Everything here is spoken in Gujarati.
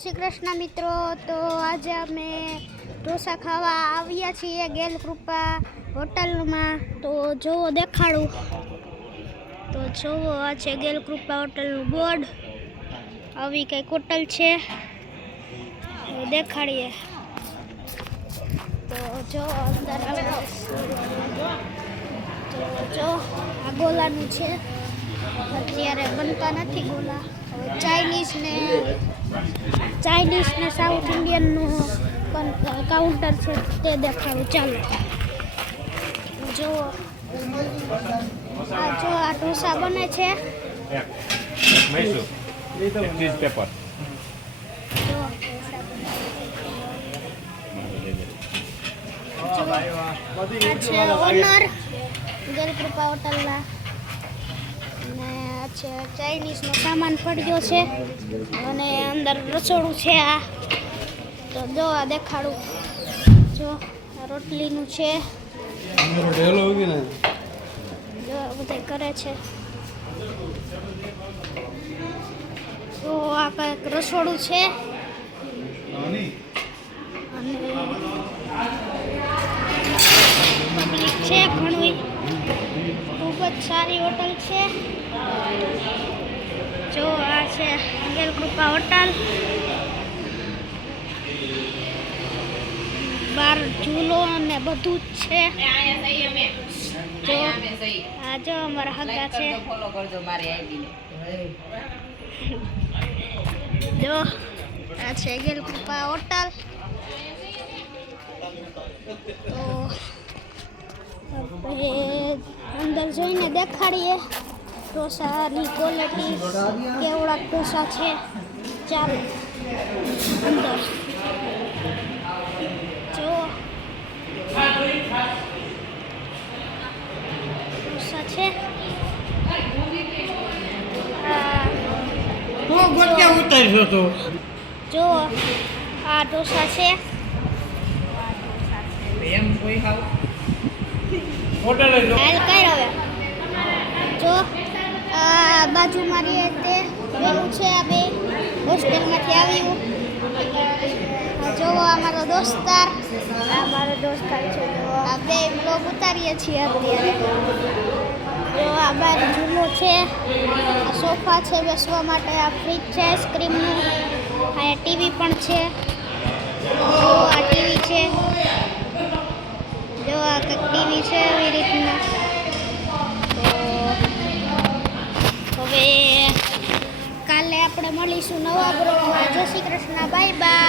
શ્રી કૃષ્ણ મિત્રો, તો આજે અમે ઢોસા ખાવા આવ્યા છીએ ગેલ કૃપા હોટલમાં. તો જોવો દેખાડું, તો જોવો આ છે ગેલ કૃપા હોટલનું બોર્ડ. આવી કંઈક હોટલ છે, દેખાડીએ. તો જો અંદર તો જો આ ગોલાનું છે, અત્યારે બનતા નથી ગોલા. હવે ચાઇનીઝ ને સાઉથ ઇન્ડિયનનું કાઉન્ટર છે તે દેખાડું. ચાલો જો આ ઢોસા બને છે. પેપર છે ઓનર ગેલ કૃપા હોટલના, અને આ છે ચાઇનીઝનો સામાન પડ્યો છે, અને અંદર રસોડું છે. આ તો જો આ દેખાડું, જો આ રોટલીનું છે, જો બધે કરે છે. તો આ કંઈક રસોડું છે, અને પબ્લિક છે ઘણી. ખૂબ જ સારી હોટલ છે. જો આ છે ગેલ કૃપા હોટલ. બાર ઝૂલો અને બધું જ છે. આ જો અમારા હગા છે. જો આ છે ગેલ કૃપા હોટલ. તો હવે અંદર જોઈને દેખાડીએ ઢોસાની ક્વોલિટી, કેવડા ઢોસા છે. ચાલો અંદર જો ઢોસા છે. જો આ ઢોસા છે. હાલ કઈ હવે જો આ બાજુ મારી તે પેલું છે, આ બે હોસ્ટેલમાંથી આવ્યું. જોવો આ મારો દોસ્તાર, છે. આ બે બ્લોગ ઉતારીએ છીએ અત્યારે. જો આ બાર ઝૂલો છે, આ સોફા છે બેસવા માટે, આ ફ્રીજ છે આઈસ્ક્રીમનું, અહીંયા ટીવી પણ છે. જો આ ટીવી છે, જો આ કંઈક ટીવી છે એવી રીતના. તો હવે કાલે આપણે મળીશું નવા બ્લોગમાં. જય શ્રી કૃષ્ણ, બાય બાય.